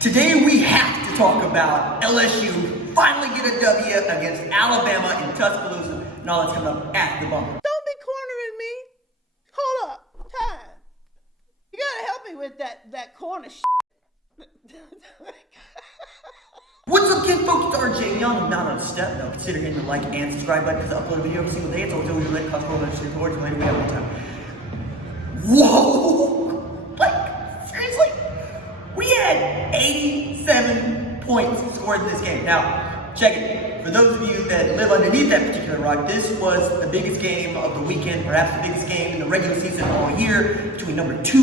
Today we have to talk about LSU finally get a W against Alabama in Tuscaloosa, and all that's coming up after the bumper. Don't be cornering me. Hold up. Time. You gotta help me with that corner What's up, kids, folks? It's RJ Young. Not on step, though. Consider hitting the like and subscribe button because I upload a video every single day. It's always related, cost roll, and towards later we have one time. Whoa! Like, seriously? We had 87 points scored in this game. Now, check it. For those of you that live underneath that particular rock, this was the biggest game of the weekend, perhaps the biggest game in the regular season all year, between number 2,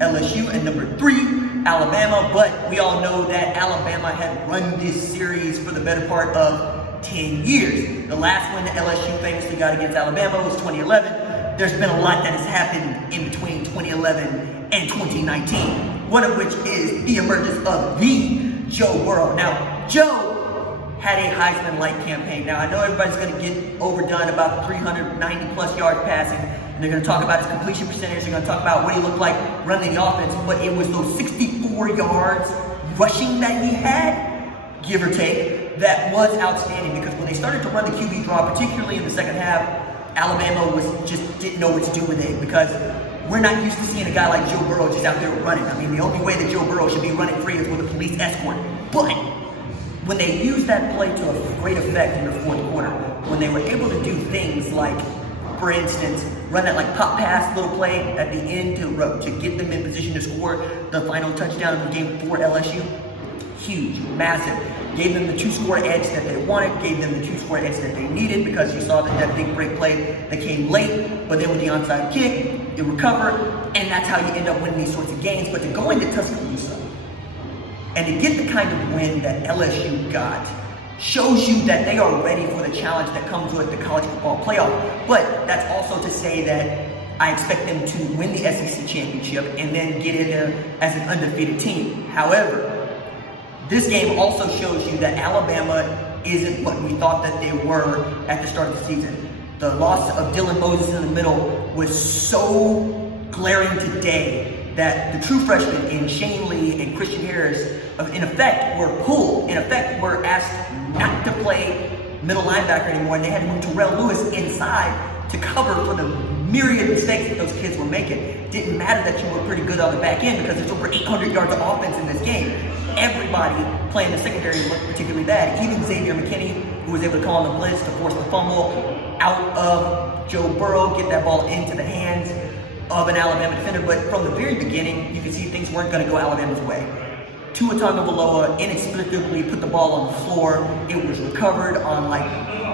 LSU, and number 3, Alabama. But we all know that Alabama had run this series for the better part of 10 years. The last one that LSU famously got against Alabama was 2011. There's been a lot that has happened in between 2011 and 2019, one of which is the emergence of the Joe Burrow. Now, Joe had a Heisman-like campaign. Now, I know everybody's going to get overdone about 390 plus yards passing, and they're going to talk about his completion percentage, they're going to talk about what he looked like running the offense, but it was those 64 yards rushing that he had, give or take, that was outstanding, because when they started to run the QB draw, particularly in the second half, Alabama didn't know what to do with it, because we're not used to seeing a guy like Joe Burrow just out there running. I mean, the only way that Joe Burrow should be running free is with a police escort. But when they used that play to a great effect in the fourth quarter, when they were able to do things like, for instance, run that like pop pass little play at the end to get them in position to score the final touchdown of the game for LSU, huge, massive. Gave them the 2-score edge that they wanted, gave them the 2-score edge that they needed, because you saw that big break play that came late, but then with the onside kick, you recover, and that's how you end up winning these sorts of games. But to go into Tuscaloosa and to get the kind of win that LSU got shows you that they are ready for the challenge that comes with the college football playoff. But that's also to say that I expect them to win the SEC championship and then get in there as an undefeated team. However, this game also shows you that Alabama isn't what we thought that they were at the start of the season. The loss of Dylan Moses in the middle was so glaring today that the true freshmen in Shane Lee and Christian Harris, in effect, were pulled. In effect, were asked not to play middle linebacker anymore, and they had to move Terrell Lewis inside to cover for the myriad mistakes that those kids were making. It didn't matter that you were pretty good on the back end, because there's over 800 yards of offense in this game. Everybody playing the secondary looked particularly bad. Even Xavier McKinney, who was able to call on the blitz to force the fumble out of Joe Burrow, get that ball into the hands of an Alabama defender. But from the very beginning, you could see things weren't going to go Alabama's way. Tua Tagovailoa inexplicably put the ball on the floor. It was recovered on like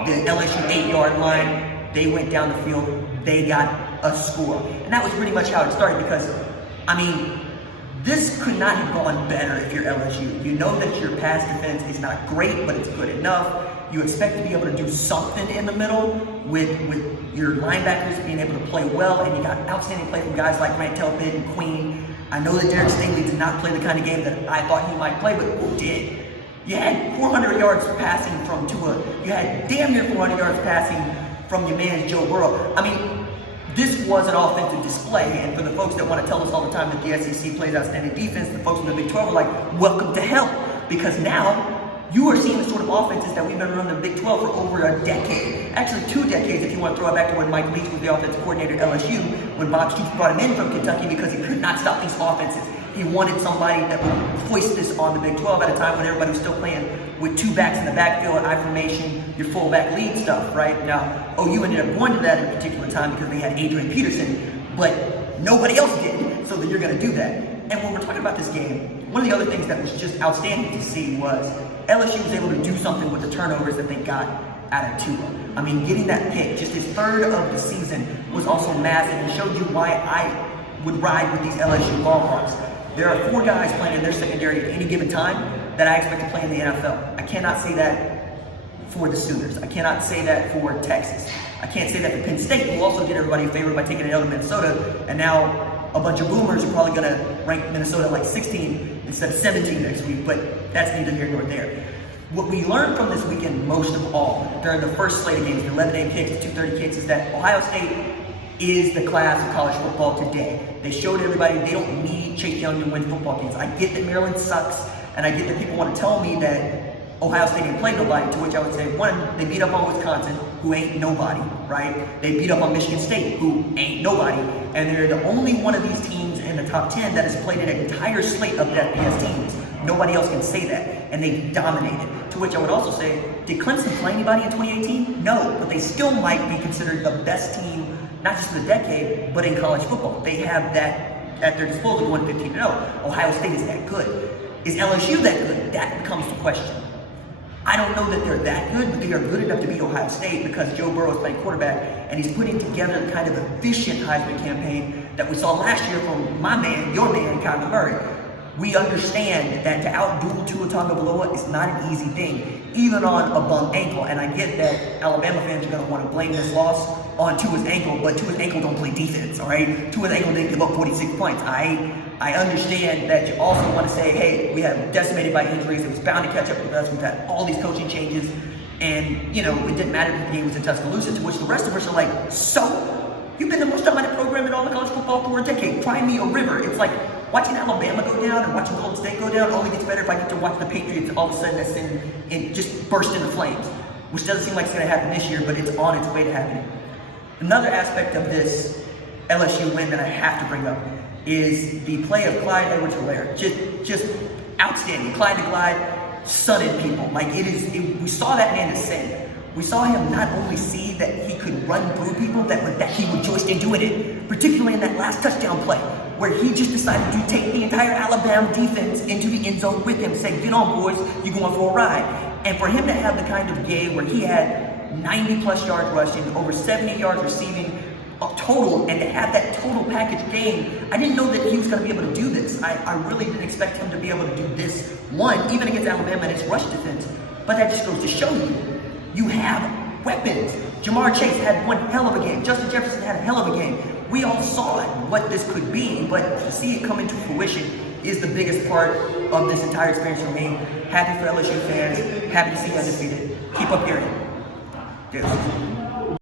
the LSU 8-yard line. They went down the field. They got a score. And that was pretty much how it started, because, I mean, this could not have gone better if you're LSU. You know that your pass defense is not great, but it's good enough. You expect to be able to do something in the middle with your linebackers being able to play well, and you got outstanding play from guys like Grant Telford and Queen. I know that Derek Stingley did not play the kind of game that I thought he might play, but who did? You had 400 yards passing from Tua. You had damn near 400 yards passing from your man Joe Burrow. I mean, this was an offensive display, and for the folks that want to tell us all the time that the SEC plays outstanding defense, the folks in the Big 12 are like, welcome to hell, because now you are seeing the sort of offenses that we've been running in the Big 12 for over a decade. Actually, 2 decades if you want to throw it back to when Mike Leach was the offensive coordinator at LSU, when Bob Stoops brought him in from Kentucky because he could not stop these offenses. He wanted somebody that would hoist this on the Big 12 at a time when everybody was still playing with 2 backs in the backfield, I formation, your fullback lead stuff, right? Now, OU ended up going to that at a particular time because they had Adrian Peterson, but nobody else did, so that you're going to do that. And when we're talking about this game, one of the other things that was just outstanding to see was LSU was able to do something with the turnovers that they got out of Tua. I mean, getting that pick, just his 3rd of the season, was also massive and showed you why I would ride with these LSU Longhorns. There are 4 guys playing in their secondary at any given time that I expect to play in the NFL. I cannot say that for the Sooners. I cannot say that for Texas. I can't say that for Penn State, who also did everybody a favor by taking it out of Minnesota, and now a bunch of boomers are probably going to rank Minnesota like 16 instead of 17 next week, but that's neither here nor there. What we learned from this weekend most of all, during the first slate of games, the 11 a.m. kicks, the 2:30 kicks, is that Ohio State is the class of college football today. They showed everybody they don't need Chase Young to win football games. I get that Maryland sucks. And I get that people want to tell me that Ohio State didn't play nobody, to which I would say, one, they beat up on Wisconsin, who ain't nobody, right? They beat up on Michigan State, who ain't nobody. And they're the only one of these teams in the top 10 that has played an entire slate of FBS teams. Nobody else can say that. And they dominated. To which I would also say, did Clemson play anybody in 2018? No, but they still might be considered the best team, not just in the decade, but in college football. They have that at their disposal, going 15-0. Ohio State is that good. Is LSU that good? That becomes the question. I don't know that they're that good, but they are good enough to beat Ohio State because Joe Burrow is playing quarterback and he's putting together the kind of efficient Heisman campaign that we saw last year from my man, your man, Kyler Murray. We understand that to outduel Tua Tagovailoa is not an easy thing, even on a bum ankle. And I get that Alabama fans are going to want to blame this loss on Tua's ankle, but Tua's ankle don't play defense, all right? Tua's ankle didn't give up 46 points. I understand that you also want to say, hey, we have decimated by injuries. It was bound to catch up with us. We've had all these coaching changes. And, you know, it didn't matter if the game was in Tuscaloosa, to which the rest of us are like, so? You've been the most dominant program in all of college football for a decade. Cry me a river. It's like watching Alabama go down and watching Golden State go down only gets better if I get to watch the Patriots all of a sudden that's in just burst into flames, which doesn't seem like it's going to happen this year, but it's on its way to happening. Another aspect of this LSU win that I have to bring up is the play of Clyde Edwards-Helaire. Just outstanding. Clyde to Clyde, stunning people. Like we saw that man ascend. We saw him not only see that he could run through people, but that he would joist into it, particularly in that last touchdown play, where he just decided to take the entire Alabama defense into the end zone with him, say, get on, boys, you're going for a ride. And for him to have the kind of game where he had 90-plus yards rushing, over 70 yards receiving, total, and to have that total package game, I didn't know that he was going to be able to do this. I really didn't expect him to be able to do this, one, even against Alabama and its rush defense. But that just goes to show you have weapons. Jamar Chase had one hell of a game. Justin Jefferson had a hell of a game. We all saw what this could be, but to see it come into fruition is the biggest part of this entire experience for me. Happy for LSU fans. Happy to see you undefeated. Keep up hearing. Cheers.